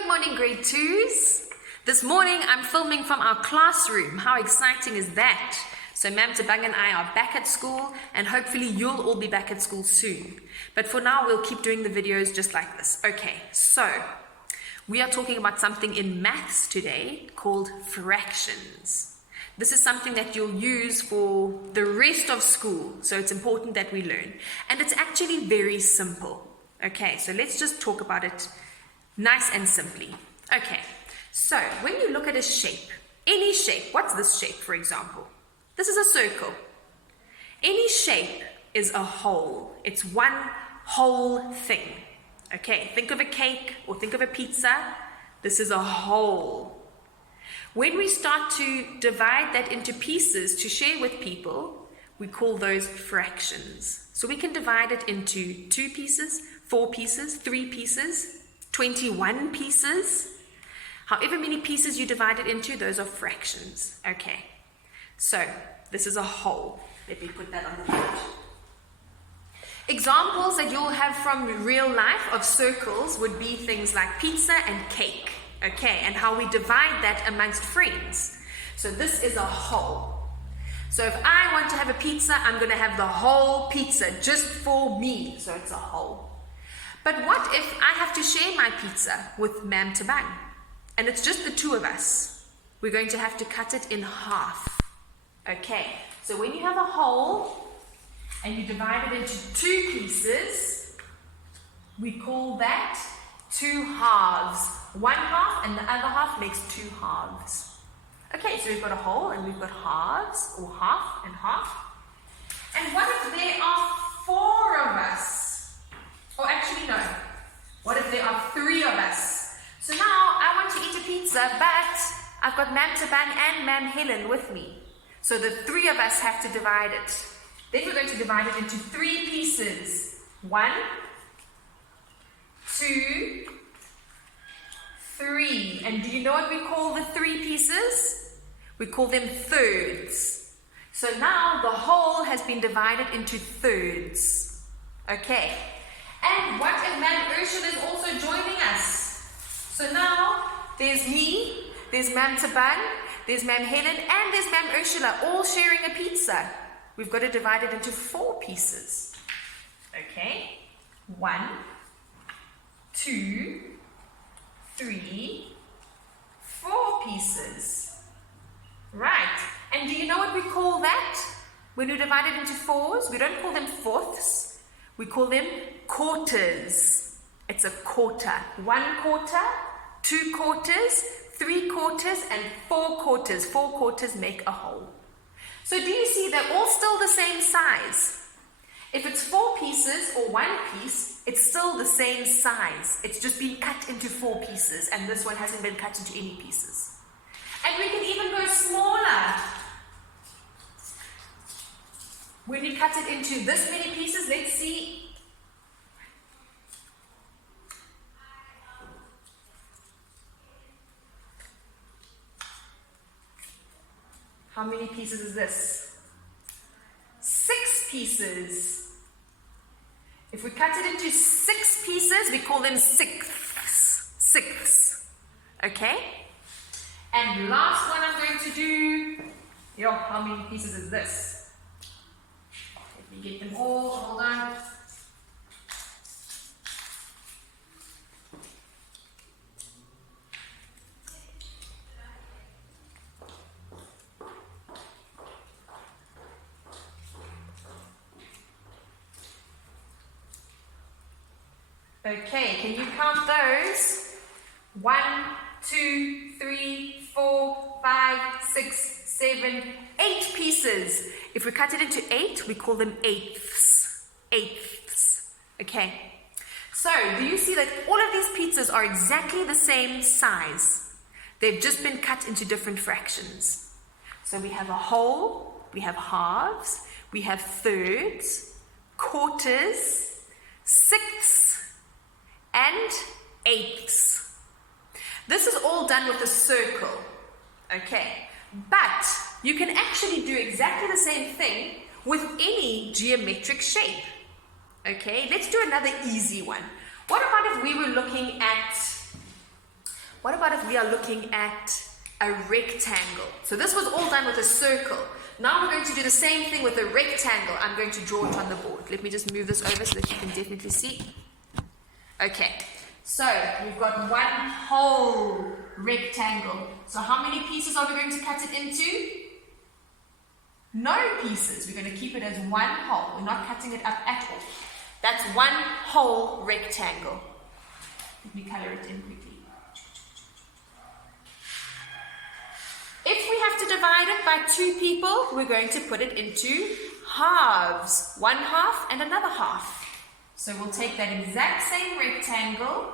Good morning, grade 2s. This morning I'm filming from our classroom. How exciting is that? So Ma'am Tabang and I are back at school, and hopefully you'll all be back at school soon. But for now, we'll keep doing the videos just like this. Okay, so we are talking about something in maths today called fractions. This is something that you'll use for the rest of school, so it's important that we learn. And it's actually very simple. Okay, so let's just talk about it nice and simply. Okay, so when you look at a shape, any shape, what's this shape, for example? This is a circle. Any shape is a whole. It's one whole thing. Okay, think of a cake or think of a pizza. This is a whole. When we start to divide that into pieces to share with people, we call those fractions. So we can divide it into 2 pieces, 4 pieces, 3 pieces, 21 pieces. However many pieces you divide it into, those are fractions. Okay, so this is a whole. Let me put that on the page. Examples that you'll have from real life of circles would be things like pizza and cake. Okay, and how we divide that amongst friends. So this is a whole. So if I want to have a pizza, I'm going to have the whole pizza just for me. So it's a whole. But what if I have to share my pizza with Ma'am Tabang? And it's just the 2 of us. We're going to have to cut it in half. Okay, so when you have a whole and you divide it into 2 pieces, we call that 2 halves. 1 half and the other half makes 2 halves. Okay, so we've got a whole and we've got halves, or half and half. And what if there are 4 of us? Or actually no, what if there are 3 of us? So now I want to eat a pizza, but I've got Ma'am Tabang and Ma'am Helen with me. So the 3 of us have to divide it. Then we're going to divide it into 3 pieces. 1, 2, 3. And do you know what we call the 3 pieces? We call them thirds. So now the whole has been divided into thirds. Okay. And what if Ma'am Ursula is also joining us? So now there's me, there's Ma'am Tabang, there's Ma'am Helen, and there's Ma'am Ursula, all sharing a pizza. We've got to divide it into 4 pieces. Okay. 1, 2, 3, 4 pieces. Right. And do you know what we call that? When we divide it into 4s, we don't call them fourths. We call them quarters. It's a quarter. 1 quarter, 2 quarters, 3 quarters, and 4 quarters. 4 quarters make a whole. So do you see they're all still the same size? If it's 4 pieces or 1 piece, it's still the same size. It's just been cut into 4 pieces, and this one hasn't been cut into any pieces. And we can even go smaller. When we cut it into this many pieces, let's see. How many pieces is this? 6 pieces. If we cut it into 6 pieces, we call them sixths. Sixths. Okay? And last one I'm going to do. Yo, how many pieces is this? Let me get them all. Hold on. Okay, can you count those? 1, 2, 3, 4, 5, 6, 7, 8 pieces. If we cut it into 8, we call them eighths. Eighths. Okay. So, do you see that all of these pizzas are exactly the same size? They've just been cut into different fractions. So we have a whole, we have halves, we have thirds, quarters, sixths, and eighths. This is all done with a circle. Okay. But you can actually do exactly the same thing with any geometric shape. Okay, let's do another easy one. What about if we were looking at What about if we are looking at a rectangle? So this was all done with a circle. Now we're going to do the same thing with a rectangle. I'm going to draw it on the board. Let me just move this over so that you can definitely see. Okay, so we've got one whole rectangle. So how many pieces are we going to cut it into? No pieces. We're going to keep it as one whole. We're not cutting it up at all. That's one whole rectangle. Let me color it in quickly. If we have to divide it by two people, we're going to put it into halves. One half and another half. So we'll take that exact same rectangle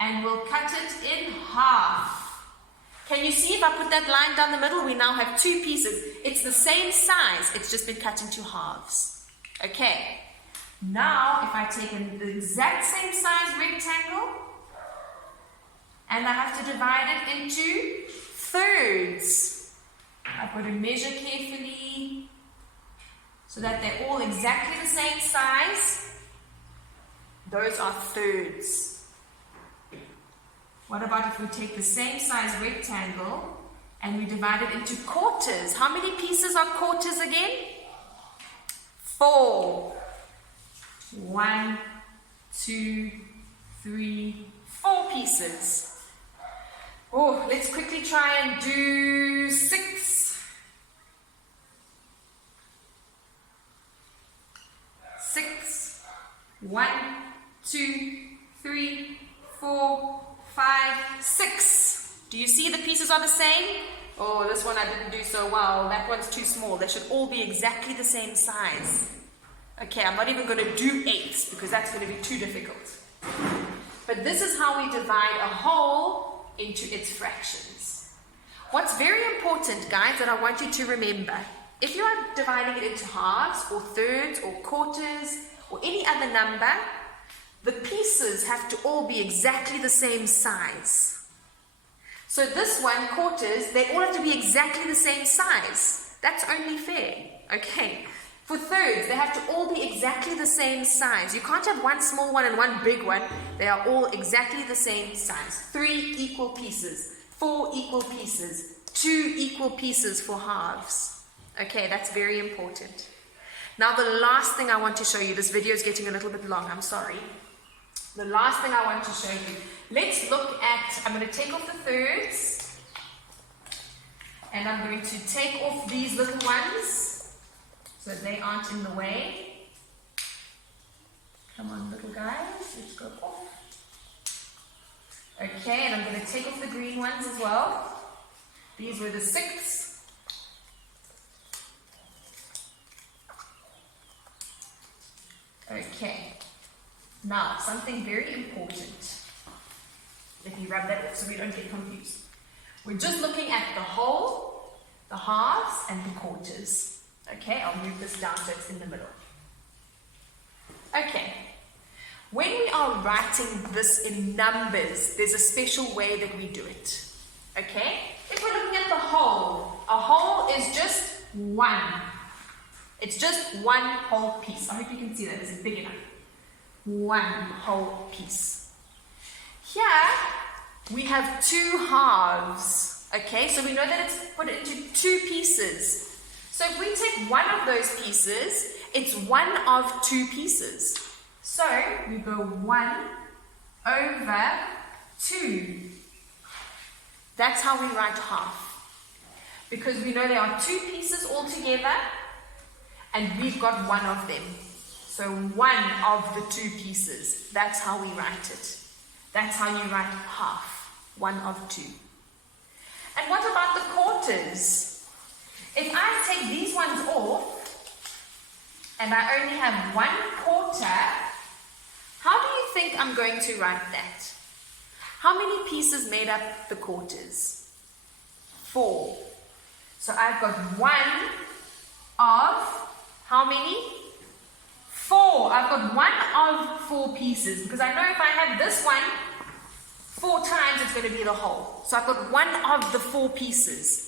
and we'll cut it in half. Can you see if I put that line down the middle, we now have two pieces. It's the same size, it's just been cut into halves. Okay, now if I take the exact same size rectangle and I have to divide it into thirds. I've got to measure carefully so that they're all exactly the same size. Those are thirds. What about if we take the same size rectangle and we divide it into quarters? How many pieces are quarters again? 4. 1, 2, 3, 4 pieces. Oh, let's quickly try and do 6. 6. 1, 2, 3, 4, 5, 6. Do you see the pieces are the same? Oh, this one I didn't do so well. That one's too small. They should all be exactly the same size. Okay, I'm not even going to do 8 because that's going to be too difficult. But this is how we divide a whole into its fractions. What's very important, guys, that I want you to remember, if you are dividing it into halves or thirds or quarters or any other number, the pieces have to all be exactly the same size. So this one, quarters, they all have to be exactly the same size. That's only fair, okay? For thirds, they have to all be exactly the same size. You can't have one small one and one big one. They are all exactly the same size. 3 equal pieces, 4 equal pieces, 2 equal pieces for halves. Okay, that's very important. Now the last thing I want to show you, this video is getting a little bit long, I'm sorry. The last thing I want to show you, let's look at, I'm going to take off the thirds and I'm going to take off these little ones so they aren't in the way. Come on little guys, let's go off. Okay, and I'm going to take off the green ones as well. These were the 6. Okay. Now, something very important. Let me rub that off so we don't get confused. We're just looking at the whole, the halves, and the quarters. Okay, I'll move this down so it's in the middle. Okay, when we are writing this in numbers, there's a special way that we do it. Okay, if we're looking at the whole, a whole is just 1. It's just one whole piece. I hope you can see that. Is it big enough? One whole piece. Here we have 2 halves. Okay, so we know that it's put it into 2 pieces. So if we take one of those pieces, it's one of 2 pieces. So we go 1 over 2. That's how we write half. Because we know there are 2 pieces all together and we've got one of them. So one of the 2 pieces. That's how we write it. That's how you write half. 1 of 2. And what about the quarters? If I take these ones off and I only have 1 quarter, how do you think I'm going to write that? How many pieces made up the quarters? 4. So I've got 1 of how many? 4. I've got 1 of 4 pieces because I know if I have this one 4 times, it's going to be the whole. So I've got 1 of the 4 pieces.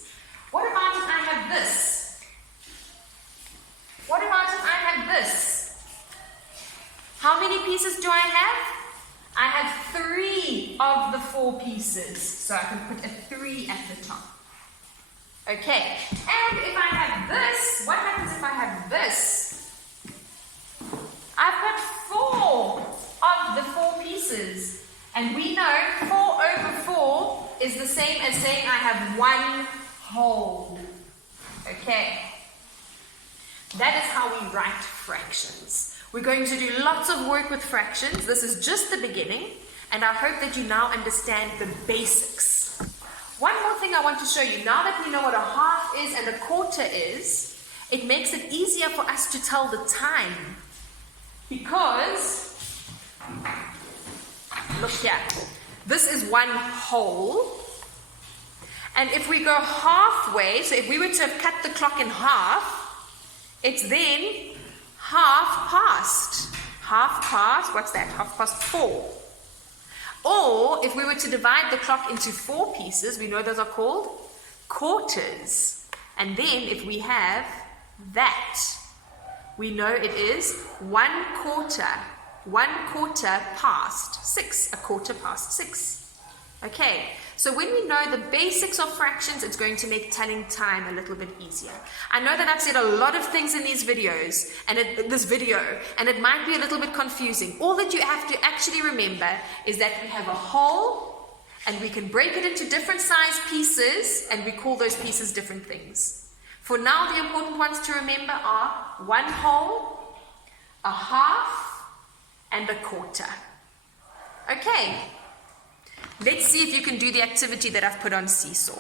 What about if I have this? What about if I have this? How many pieces do I have? I have 3 of the 4 pieces. So I can put a 3 at the top. Okay, and if I have this, what happens if I have this? I've got 4 of the 4 pieces. And we know 4 over 4 is the same as saying I have 1 whole. Okay. That is how we write fractions. We're going to do lots of work with fractions. This is just the beginning, and I hope that you now understand the basics. One more thing I want to show you. Now that we know what a half is and a quarter is, it makes it easier for us to tell the time. Because, look here, this is 1 whole. And if we go halfway, so if we were to have cut the clock in half, it's then half past. Half past, what's that? Half past 4. Or if we were to divide the clock into 4 pieces, we know those are called quarters. And then if we have that, we know it is 1 quarter. 1 quarter past 6. A quarter past 6. Okay, so when we know the basics of fractions, it's going to make telling time a little bit easier. I know that I've said a lot of things in these videos, and it might be a little bit confusing. All that you have to actually remember is that we have a whole, and we can break it into different size pieces, and we call those pieces different things. For now, the important ones to remember are 1 whole, a half, and a quarter. Okay. Let's see if you can do the activity that I've put on Seesaw.